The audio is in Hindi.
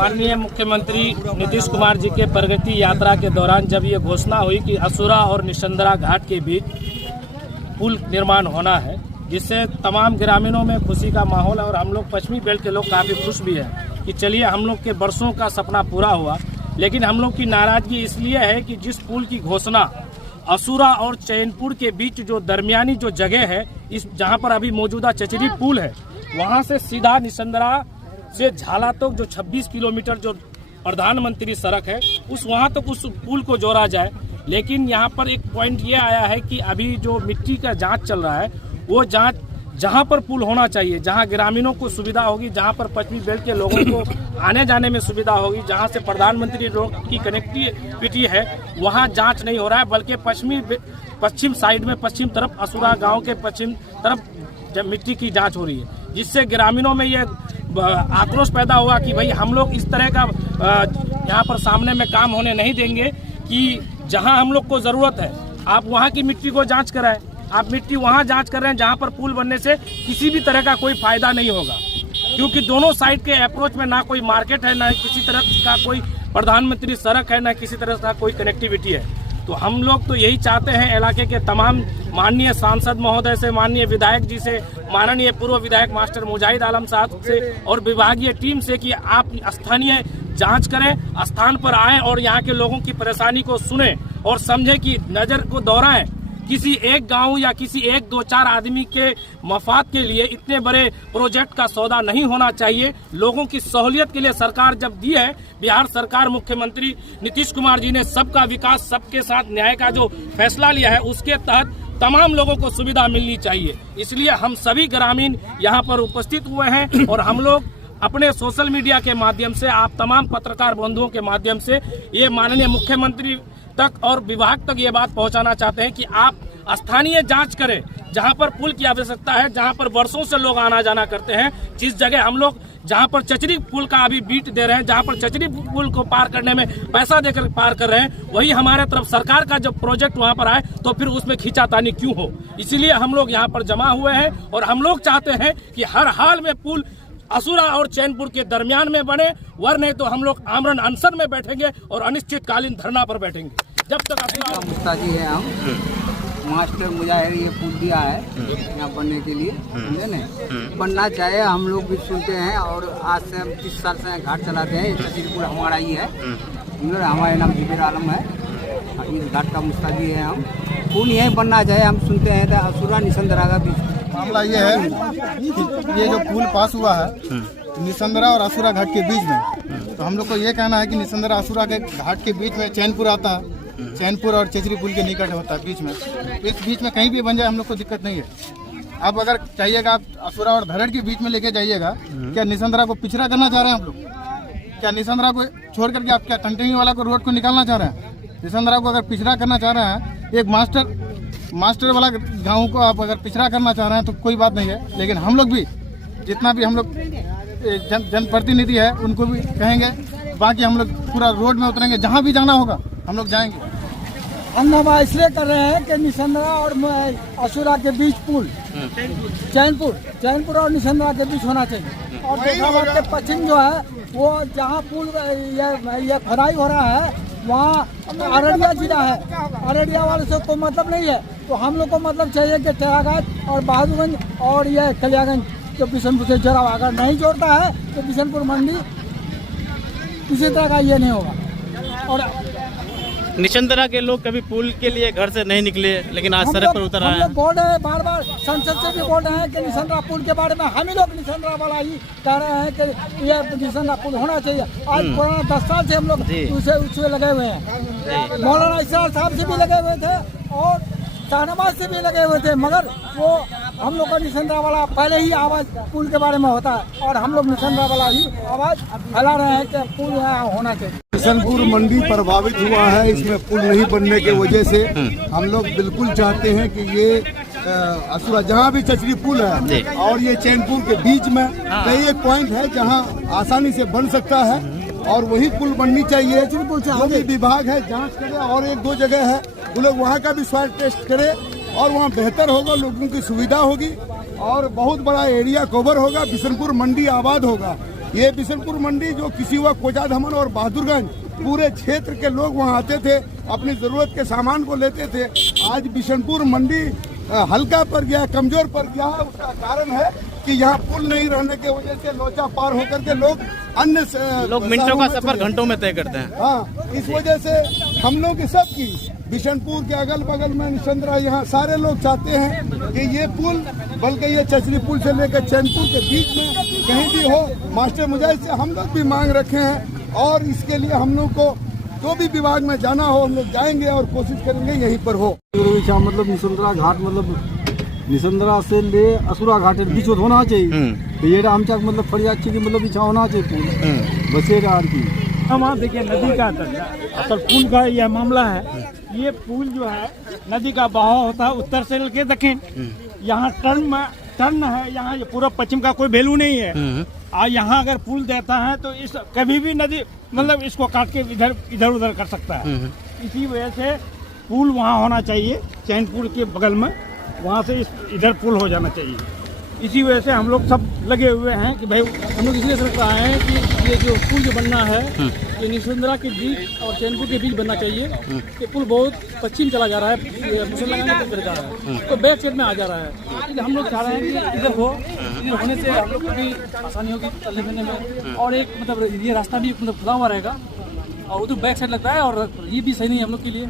माननीय मुख्यमंत्री नीतीश कुमार जी के प्रगति यात्रा के दौरान जब ये घोषणा हुई कि असुरा और निशंदरा घाट के बीच पुल निर्माण होना है, जिससे तमाम ग्रामीणों में खुशी का माहौल है और हम लोग पश्चिमी बेल्ट के लोग काफ़ी खुश भी हैं कि चलिए हम लोग के बरसों का सपना पूरा हुआ। लेकिन हम लोग की नाराजगी इसलिए है कि जिस पुल की घोषणा असुरा और चैनपुर के बीच जो दरमियानी जो जगह है, इस जहां पर अभी मौजूदा चचरी पुल है, वहां से सीधा निशंदरा से झाला तक जो 26 किलोमीटर जो प्रधानमंत्री सड़क है उस वहां तक उस पुल को जोड़ा जाए। लेकिन यहां पर एक पॉइंट ये आया है कि अभी जो मिट्टी का जांच चल रहा है, वो जांच जहां पर पुल होना चाहिए, जहां ग्रामीणों को सुविधा होगी, जहां पर पश्चिमी बेल्ट के लोगों को आने जाने में सुविधा होगी, जहां से प्रधानमंत्री रोड की कनेक्टिविटी है, वहां जांच नहीं हो रहा है, बल्कि पश्चिम साइड में पश्चिम तरफ असुरा गांव के पश्चिम तरफ जब मिट्टी की जांच हो रही है, जिससे ग्रामीणों में ये आक्रोश पैदा हुआ कि भाई हम लोग इस तरह का यहाँ पर सामने में काम होने नहीं देंगे कि जहाँ हम लोग को जरूरत है आप वहाँ की मिट्टी को जांच कराएं। आप मिट्टी वहाँ जांच कर रहे हैं जहाँ पर पुल बनने से किसी भी तरह का कोई फायदा नहीं होगा, क्योंकि दोनों साइड के अप्रोच में ना कोई मार्केट है, ना किसी तरह का कोई प्रधानमंत्री सड़क है, ना किसी तरह का कोई कनेक्टिविटी है। तो हम लोग तो यही चाहते हैं इलाके के तमाम माननीय सांसद महोदय से, माननीय विधायक जी से, माननीय पूर्व विधायक मास्टर मुजाहिद आलम साहब से और विभागीय टीम से कि आप स्थानीय जांच करें, स्थान पर आएं और यहाँ के लोगों की परेशानी को सुने और समझें कि नजर को दोहराएं। किसी एक गांव या किसी एक दो चार आदमी के मफाद के लिए इतने बड़े प्रोजेक्ट का सौदा नहीं होना चाहिए। लोगों की सहूलियत के लिए सरकार जब दी है, बिहार सरकार मुख्यमंत्री नीतीश कुमार जी ने सबका विकास सबके साथ न्याय का जो फैसला लिया है, उसके तहत तमाम लोगों को सुविधा मिलनी चाहिए। इसलिए हम सभी ग्रामीण यहाँ पर उपस्थित हुए हैं और हम लोग अपने सोशल मीडिया के माध्यम से, आप तमाम पत्रकार बंधुओं के माध्यम से ये माननीय मुख्यमंत्री तक और विभाग तक ये बात पहुंचाना चाहते हैं कि आप स्थानीय जांच करें, जहां पर पुल की आवश्यकता है, जहां पर वर्षों से लोग आना जाना करते हैं। जिस जगह हम लोग जहां पर चचरी पुल का अभी बीट दे रहे हैं, जहां पर चचरी पुल को पार करने में पैसा देकर पार कर रहे हैं, वही हमारे तरफ सरकार का जब प्रोजेक्ट वहां पर आए तो फिर उसमें खींचातानी क्यों हो। इसीलिए हम लोग यहाँ पर जमा हुए हैं और हम लोग चाहते हैं कि हर हाल में पुल असुरा और चैनपुर के दरमियान में बने, वरना नहीं तो हम लोग आमरण अनशन में बैठेंगे और अनिश्चितकालीन धरना पर बैठेंगे जब तक असुरा। मुस्ताजी है हम मास्टर मुजाहिद ये पुल दिया है यहाँ बनने के लिए, समझे न, बनना चाहिए। हम लोग भी सुनते हैं और आज से हम 30 साल से घाट चलाते हैं। चचरी पुल हमारा ही है, हमारे नाम जुबेर आलम है, इस घाट का मुस्ताजी है हम। पुल यही बनना चाहिए, हम सुनते हैं तो असुरा निशंदरा का बीच मामला ये है कि ये जो पुल पास हुआ है निशंदरा और असुरा घाट के बीच में, तो हम लोग को ये कहना है कि निशंदरा असुरा के घाट के बीच में चैनपुर आता है, चैनपुर और चचरी पुल के निकट होता है बीच में। इस बीच में कहीं भी बन जाए हम लोग को दिक्कत नहीं है। अब अगर चाहिएगा आप असुरा और धरड़ के बीच में लेके जाइएगा, क्या निशंदरा को पिछड़ा करना चाह रहे हैं आप लोग? क्या निशंदरा को छोड़ करके आप क्या टंटनी वाला को रोड को निकालना चाह रहे हैं? निशंदरा को अगर पिछड़ा करना चाह रहे हैं, एक मास्टर वाला गाँव को आप अगर पिछड़ा करना चाह रहे हैं तो कोई बात नहीं है। लेकिन हम लोग भी जितना भी हम लोग जनप्रतिनिधि है उनको भी कहेंगे, बाकी हम लोग पूरा रोड में उतरेंगे, जहाँ भी जाना होगा हम लोग जाएंगे। हंगामा इसलिए कर रहे हैं कि निशंदरा और असुरा के बीच पुल चैनपुर और निशंदरा के बीच होना चाहिए। और देखाबाद के पश्चिम जो है वो जहाँ पुल ये खुदाई हो रहा है वहाँ अररिया जिला है, अररिया वाले से कोई मतलब नहीं है। तो हम लोग को मतलब चाहिए कि टेराघाट और बहादुरगंज और ये कलियागंज जो बिशनपुर से जोड़ा अगर नहीं जोड़ता है तो बिशनपुर मंडी किसी तरह का ये नहीं होगा। और निशंदरा के लोग कभी पुल के लिए घर से नहीं निकले, लेकिन आज सड़क पर उतर आए हैं। बोल रहे हैं बार संसद से भी बोल रहे हैं कि निशंदरा पुल के बारे में हम ही लोग निशंदरा वाला ही कह रहे हैं कि ये निशंदरा पुल होना चाहिए। आज पुराना 10 साल से हम लोग उससे लगे हुए हैं। मौलाना इसरार साहब से भी लगे हुए थे और शाहनवाज से भी लगे हुए थे, मगर वो हम लोग का निशंदरा वाला पहले ही आवाज पुल के बारे में होता है और हम लोग निशंदरा वाला ही आवाज फैला रहे हैं कि पुल यहाँ होना चाहिए। बिशनपुर मंडी प्रभावित हुआ है इसमें पुल नहीं बनने के वजह से। हम लोग बिल्कुल चाहते हैं कि ये असुरा जहाँ भी चचरी पुल है और ये चैनपुर के बीच में कई एक पॉइंट है जहाँ आसानी से बन सकता है और वही पुल बननी चाहिए। जो भी विभाग है जांच करे और एक दो जगह है वो लोग वहाँ का भी स्वास्थ्य टेस्ट करे और वहाँ बेहतर होगा, लोगों की सुविधा होगी और बहुत बड़ा एरिया कवर होगा, बिशनपुर मंडी आबाद होगा। ये बिशनपुर मंडी जो किसी हुआ कोजा धमन और बहादुरगंज पूरे क्षेत्र के लोग वहाँ आते थे, अपनी जरूरत के सामान को लेते थे। आज बिशनपुर मंडी हल्का पड़ गया, कमजोर पड़ गया। उसका कारण है कि यहाँ पुल नहीं रहने की वजह से लोचा पार होकर के लोग अन्य लोग मिनटों का सफर घंटों में तय करते हैं। हाँ, इस वजह से हम लोग की सबकी बिशनपुर के अगल बगल में निशंद्रा, यहाँ सारे लोग चाहते हैं कि ये पुल, बल्कि ये चचरी पुल से लेकर चैनपुर के बीच में कहीं भी हो। मास्टर मुजाहिद से हम लोग भी मांग रखे हैं और इसके लिए हम लोग को जो भी विभाग में जाना हो हम लोग जाएंगे और कोशिश करेंगे यहीं पर हो। मतलब निशंद्रा घाट मतलब निशंद्रा से ले असुरा घाट बीच होना चाहिए। तो ये आमच्या मतलब फरियाद की मतलब इच्छा होना चाहिए पुल बसेरा की। हम वहाँ देखिए नदी का असल पुल का यह मामला है। ये पुल जो है नदी का बहाव होता है उत्तर से लेके दक्षिण। यहाँ टर्न है, यहाँ पूर्व पश्चिम का कोई वैल्यू नहीं है। और यहाँ अगर पुल देता है तो इस कभी भी नदी मतलब इसको काट के इधर उधर कर सकता है। इसी वजह से पुल वहाँ होना चाहिए, चैनपुर के बगल में, वहाँ से इधर पुल हो जाना चाहिए। इसी वजह से हम लोग सब लगे हुए हैं कि भाई हम लोग इसलिए सोच रहे हैं कि ये जो पुल जो बनना है ये निशंद्रा के बीच और चैनपुर के बीच बनना चाहिए। ये पुल बहुत पश्चिम चला जा रहा है, मुसलमान कर जा रहा है, तो बैक साइड में आ जा रहा है। इसलिए हम लोग चाह रहे हैं कि इधर हो, इधर होने से हम लोग को भी आसानी होगी चलने फिरने में, और एक मतलब ये रास्ता भी मतलब खुला हुआ रहेगा और उधर बैक साइड लगता है और ये भी सही नहीं है हम लोग के लिए।